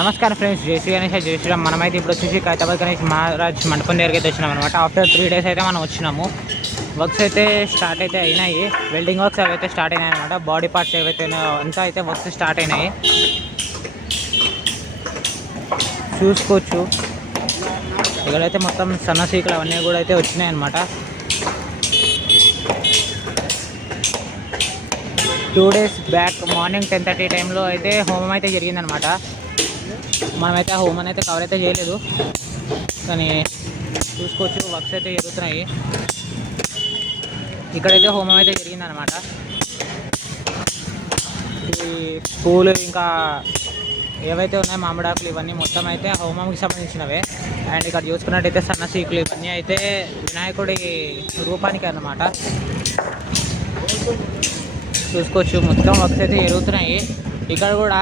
నమస్కారం ఫ్రెండ్స్, జేసీ గణేష్ జై శ్రీరామ్. మనమైతే ఇప్పుడు వచ్చేసి ఖైరతాబాద్ గణేష్ మహారాజ్ మండపం దగ్గరికి అయితే వచ్చినాం అనమాట. ఆఫ్టర్ 3 days అయితే మనం వచ్చినాము. వర్క్స్ అయితే స్టార్ట్ అయితే అయినాయి. వెల్డింగ్ వర్క్స్ అవైతే స్టార్ట్ అయినాయి అనమాట. బాడీ పార్ట్స్ ఏవైతే అంతా అయితే వర్క్స్ స్టార్ట్ అయినాయి. చూసుకోవచ్చు ఇక్కడైతే మొత్తం సన్నసీకులు అవన్నీ కూడా అయితే వచ్చినాయి అనమాట. 2 days బ్యాక్ మార్నింగ్ 10:30 టైంలో అయితే హోమం అయితే జరిగిందనమాట. మనమైతే ఆ హోమం అయితే కవర్ అయితే చేయలేదు, కానీ చూసుకోవచ్చు వర్క్స్ అయితే జరుగుతున్నాయి. ఇక్కడైతే హోమం అయితే జరిగిందనమాట. ఈ పూలు ఇంకా ఏవైతే ఉన్నాయో మామిడాకులు ఇవన్నీ మొత్తం అయితే హోమంకి సంబంధించినవే. అండ్ ఇక్కడ చూసుకున్నట్టయితే సన్నసీకులు ఇవన్నీ అయితే వినాయకుడి రూపానికి అన్నమాట. చూసుకోవచ్చు మొత్తం వర్క్స్ అయితే జరుగుతున్నాయి. ఇక్కడ కూడా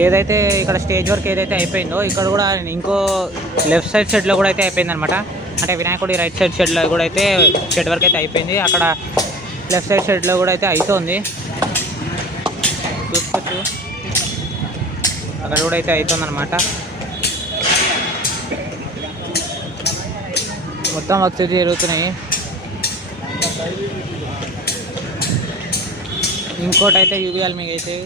ఏదైతే ఇక్కడ స్టేజ్ వర్క్ ఏదైతే అయిపోయిందో ఇక్కడ కూడా ఇంకో లెఫ్ట్ సైడ్ షెడ్లో కూడా అయితే అయిపోయింది అనమాట. అంటే వినాయకుడి రైట్ సైడ్ షెడ్లో కూడా అయితే షెడ్ వర్క్ అయితే అయిపోయింది. అక్కడ లెఫ్ట్ సైడ్ షెడ్లో కూడా అయితే అవుతుంది. చూసుకోవచ్చు అక్కడ కూడా అయితే అవుతుంది అనమాట. మొత్తం వర్క్స్ అయితే జరుగుతున్నాయి. ఇంకోటి అయితే యూబీఎల్ మీకు అయితే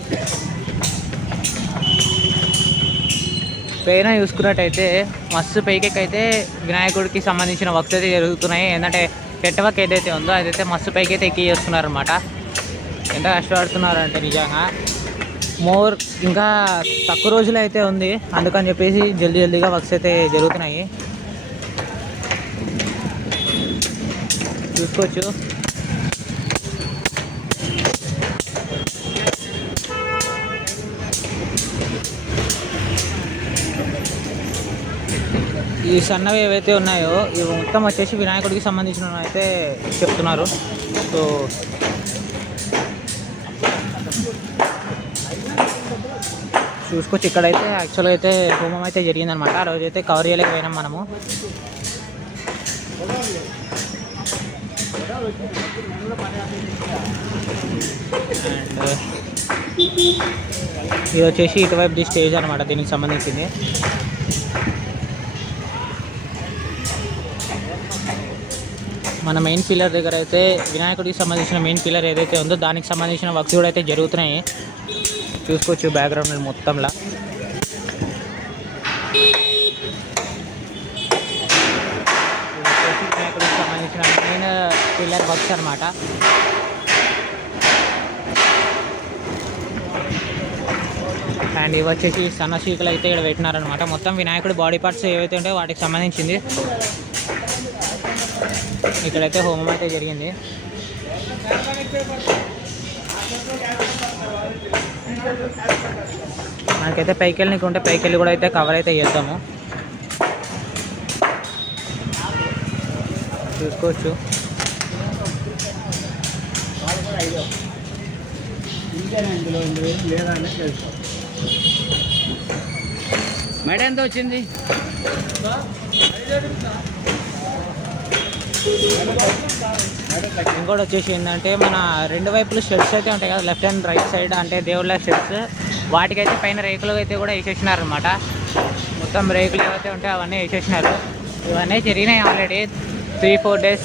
పైన చూసుకున్నట్టయితే మస్తు పైకెక్కి అయితే వినాయకుడికి సంబంధించిన వర్క్స్ అయితే జరుగుతున్నాయి. ఏంటంటే పెట్ట వర్క్ ఏదైతే ఉందో అదైతే మస్తు పైకి అయితే ఎక్కి చేస్తున్నారు అనమాట. ఎంత కష్టపడుతున్నారు అంటే నిజంగా ఇంకా తక్కువ రోజులు అయితే ఉంది, అందుకని చెప్పేసి జల్దీగా వర్క్స్ అయితే జరుగుతున్నాయి. చూసుకోవచ్చు ఈ సన్నవి ఏవైతే ఉన్నాయో ఇవి మొత్తం వచ్చేసి వినాయకుడికి సంబంధించిన అయితే చెప్తున్నారు. సో చూసుకోవచ్చు ఇక్కడైతే యాక్చువల్గా అయితే హోమం అయితే జరిగిందనమాట. ఆ రోజు అయితే కవర్ చేయలేకపోయినాం మనము. అండ్ ఇది వచ్చేసి ఇటువైపు ది స్టేజ్ అనమాట, దీనికి సంబంధించింది. మన మెయిన్ పిల్లర్ దగ్గర అయితే వినాయకుడికి సంబంధించిన మెయిన్ పిల్లర్ ఏదైతే ఉందో దానికి సంబంధించిన వర్క్స్ కూడా అయితే జరుగుతున్నాయి. చూసుకోవచ్చు బ్యాక్గ్రౌండ్ మొత్తంలో. వినాయకుడికి సంబంధించిన మెయిన్ పిల్లర్ వర్క్స్ అనమాట. అండ్ ఇవి వచ్చేసి సన్నసీకులు అయితే ఇక్కడ పెట్టినారనమాట. మొత్తం వినాయకుడి బాడీ పార్ట్స్ ఏవైతే ఉంటాయో వాటికి సంబంధించింది. ఇక్కడైతే హోమం అయితే జరిగింది. మనకైతే పైకి వెళ్ళి ఉంటే పైకి వెళ్ళి కూడా అయితే కవర్ అయితే చేద్దాము. చూసుకోవచ్చు మేడం ఎంత వచ్చింది? ఇంకోటి వచ్చేసి ఏంటంటే మన రెండు వైపులు షెడ్స్ అయితే ఉంటాయి కదా, లెఫ్ట్ అండ్ రైట్ సైడ్ అంటే దేవుళ్ళ షెడ్స్, వాటికైతే పైన రేకులు అయితే కూడా వేసేసినారు అనమాట. మొత్తం రేకులు ఏవైతే ఉంటాయో అవన్నీ వేసేసినారు. ఇవన్నీ జరిగినాయి ఆల్రెడీ 3-4 days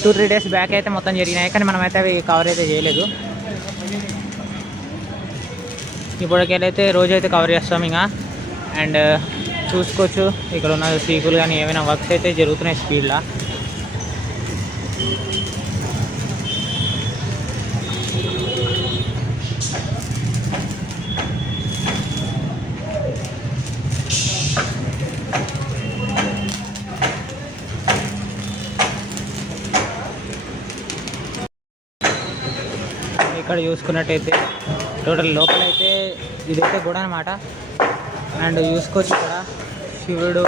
2-3 days బ్యాక్ అయితే మొత్తం జరిగినాయి, కానీ మనమైతే అవి కవర్ అయితే చేయలేదు. ఇప్పటికైతే రోజు అయితే కవర్ చేస్తాం ఇంకా. అండ్ చూసుకోవచ్చు ఇక్కడ ఉన్న సీకులు కానీ ఏమైనా వర్క్స్ అయితే జరుగుతున్నాయి స్పీడ్లో. ఇక్కడ చూసుకున్నట్టయితే టోటల్ లోపలైతే ఇదైతే గుడి అనమాట. అండ్ చూసుకోవచ్చు ఇక్కడ శివుడు,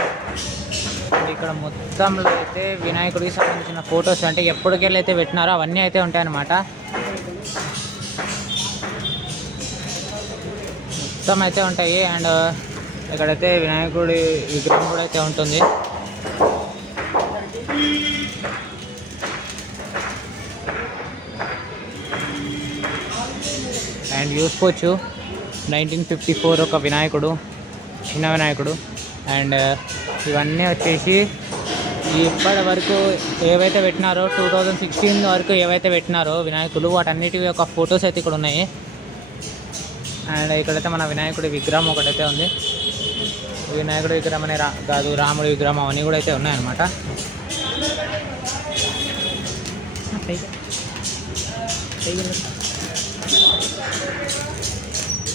ఇక్కడ మొత్తంలో అయితే వినాయకుడికి సంబంధించిన ఫొటోస్ అంటే ఎప్పటికెళ్ళి అయితే పెట్టినారో అవన్నీ అయితే ఉంటాయన్నమాట. మొత్తం అయితే ఉంటాయి. అండ్ ఇక్కడైతే వినాయకుడి విగ్రహం కూడా అయితే ఉంటుంది. అండ్ చూసుకోవచ్చు 1954 ఒక వినాయకుడు. చిన్న వినాయకుడు. అండ్ ఇవన్నీ వచ్చేసి ఇప్పటి వరకు ఏవైతే పెట్టినారో 2016 వరకు ఏవైతే పెట్టినారో వినాయకులు వాటన్నిటి యొక్క ఫొటోస్ అయితే ఇక్కడ ఉన్నాయి. అండ్ ఇక్కడైతే మన వినాయకుడి విగ్రహం ఒకటైతే ఉంది. వినాయకుడి విగ్రహం అనే కాదు, రాముడి విగ్రహం అవన్నీ కూడా అయితే ఉన్నాయన్నమాట.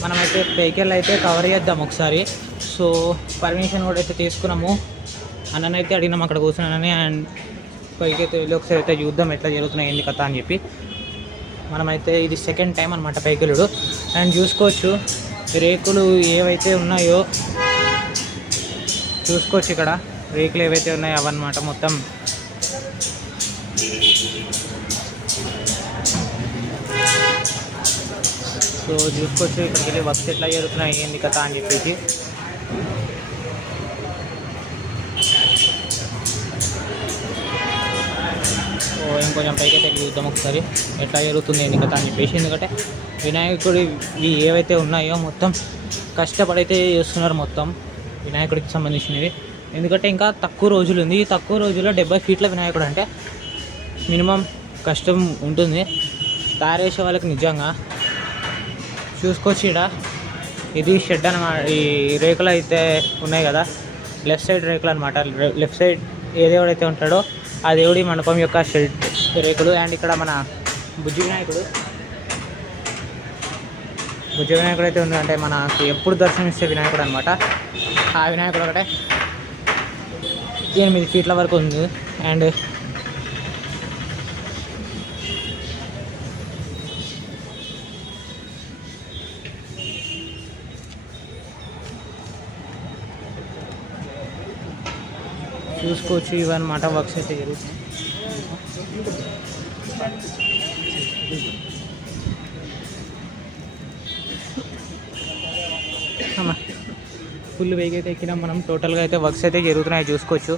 మనమైతే వెహికల్ అయితే కవర్ చేద్దాం ఒకసారి. సో పర్మిషన్ కూడా అయితే తీసుకున్నాము. అన్ననైతే అడిగినాం అక్కడ కూర్చున్నానని. అండ్ పైకి అయితే వెళ్ళి ఒకసారి అయితే చూద్దాం ఎట్లా జరుగుతున్నాయి ఏంది కథ అని చెప్పి. మనమైతే ఇది సెకండ్ టైం అనమాట పైకి వెళ్ళుడు. అండ్ చూసుకోవచ్చు రేకులు ఏవైతే ఉన్నాయో చూసుకోవచ్చు. ఇక్కడ రేకులు ఏవైతే ఉన్నాయో అవన్నమాట మొత్తం. సో చూసుకోవచ్చు ఇక్కడికి వెళ్ళి వర్క్స్ ఎట్లా జరుగుతున్నాయి ఏంది కథ అని చెప్పేసి. సో ఇంకొంచెం పైకి అయితే చూద్దాం ఒకసారి ఎట్లా జరుగుతుంది ఏంది కథ అని చెప్పేసి. ఎందుకంటే వినాయకుడి ఏవైతే ఉన్నాయో మొత్తం కష్టపడైతే చేస్తున్నారు మొత్తం వినాయకుడికి సంబంధించినవి. ఎందుకంటే ఇంకా తక్కువ రోజులు ఉంది. ఈ తక్కువ రోజుల్లో 70 ఫీట్ల వినాయకుడు అంటే మినిమం కష్టం ఉంటుంది తయారు చేసే వాళ్ళకి. నిజంగా చూసుకోవచ్చు ఇక్కడ ఇది షెడ్ అనమాట. ఈ రేకులు అయితే ఉన్నాయి కదా, లెఫ్ట్ సైడ్ రేకులు అనమాట. లెఫ్ట్ సైడ్ ఏ దేవుడైతే ఉంటాడో ఆ దేవుడి మండపం యొక్క షెడ్ రేకులు. అండ్ ఇక్కడ మన బుజ్జి వినాయకుడు అయితే ఉంది. అంటే మనకి ఎప్పుడు దర్శనమిచ్చే వినాయకుడు అనమాట. ఆ వినాయకుడు ఒకటే 8 ఫీట్ల వరకు ఉంది. అండ్ చూసుకోవచ్చు ఇవన్నమాట వర్క్స్ అయితే జరుగుతుంది. ఫుల్ వెయిట్ అయితే ఎక్కినాం మనం. టోటల్గా అయితే వర్క్స్ అయితే జరుగుతున్నాయి చూసుకోవచ్చు.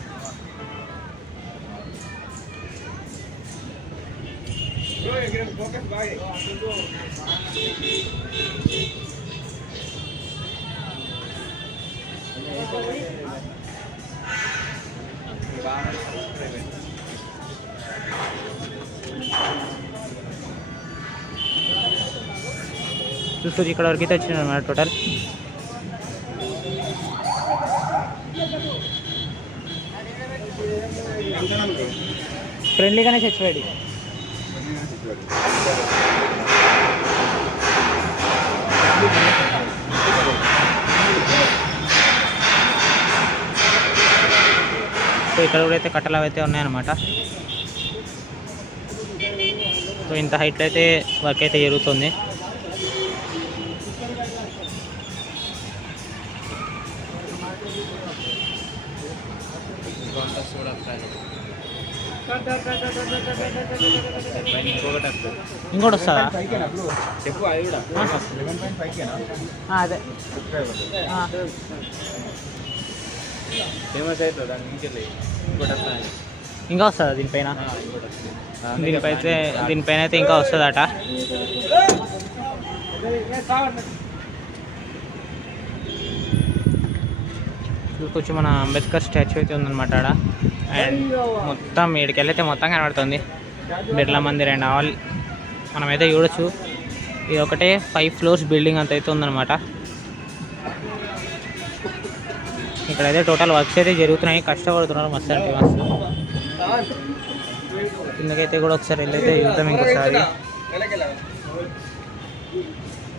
చూసుకోవచ్చు ఇక్కడ వరకు అయితే వచ్చింది అన్నమాట టోటల్. ఫ్రెండ్లీగానే చచ్చిపోయాడు. సో ఇక్కడ కూడా అయితే కట్టలు అయితే ఉన్నాయన్నమాట. సో ఇంత హైట్లో అయితే వర్క్ అయితే జరుగుతుంది. ఇంకోటి వస్తుందా? అదే ఫేమస్ అవుతుంది. ఇంకా వస్తుందా దీనిపైన? దీనిపైన అయితే ఇంకా వస్తుందట. చూసుకోవచ్చు మన అంబేద్కర్ స్టాచ్యూ అయితే ఉందన్నమాట ఆడ. అండ్ మొత్తం ఇక్కడికి అయితే మొత్తం కనబడుతుంది బిర్లా మందిర్ అండ్ ఆల్. మనమైతే చూడొచ్చు ఇది ఒకటే 5 floors బిల్డింగ్ అంత అయితే ఉందన్నమాట. ఇక్కడైతే టోటల్ వర్క్స్ అయితే జరుగుతున్నాయి. కష్టపడుతున్నారు మస్తు అంటే మస్తు. కిందకైతే కూడా ఒకసారి వెళ్ళైతే చూద్దాం ఇంకోసారి.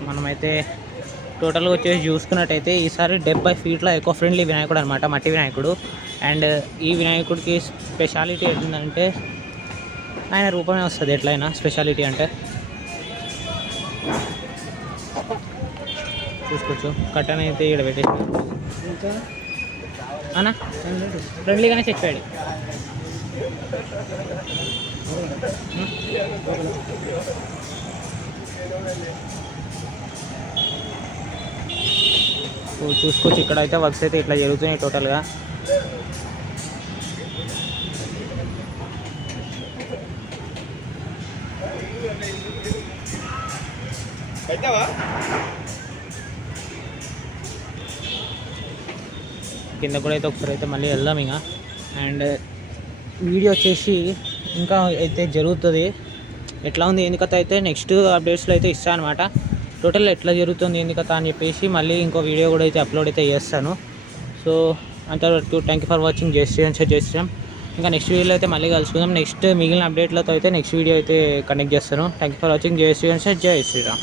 మనమైతే టోటల్గా వచ్చేసి చూసుకున్నట్టయితే ఈసారి 70 ఫీట్ల ఎకో ఫ్రెండ్లీ వినాయకుడు అనమాట, మట్టి వినాయకుడు. అండ్ ఈ వినాయకుడికి స్పెషాలిటీ ఏంటంటే ఆయన రూపమే వస్తుంది ఎట్లయినా. స్పెషాలిటీ అంటే చూసుకోవచ్చు కట్టన అయితే ఇక్కడ పెట్టేసి అన్నా ఫ్రెండ్లీగానే చచ్చిపోయాడు. చూసుకోవచ్చు ఇక్కడ అయితే వర్క్స్ అయితే ఇట్లా జరుగుతున్నాయి టోటల్గా. కింద కూడా అయితే ఒకసారి అయితే మళ్ళీ వెళ్దాం ఇంకా. అండ్ వీడియో వచ్చేసి ఇంకా అయితే జరుగుతుంది, ఎట్లా ఉంది ఏంది కథ అయితే నెక్స్ట్ అప్డేట్స్లో అయితే ఇస్తాను అనమాట. టోటల్ ఎట్లా జరుగుతుంది ఏంది కథ అని చెప్పేసి మళ్ళీ ఇంకో వీడియో కూడా అయితే అప్లోడ్ అయితే చేస్తాను. సో అంతవరకు థ్యాంక్ యూ ఫర్ వాచింగ్. జై శ్రీరామ్ సార్, జై శ్రీరామ్. ఇంకా నెక్స్ట్ వీడియోలో అయితే మళ్ళీ కలుసుకుందాం. నెక్స్ట్ మిగిలిన అప్డేట్లతో అయితే నెక్స్ట్ వీడియో అయితే కనెక్ట్ చేస్తాను. Thank you for watching. జై శ్రీరామ్ సార్, జై శ్రీరామ్.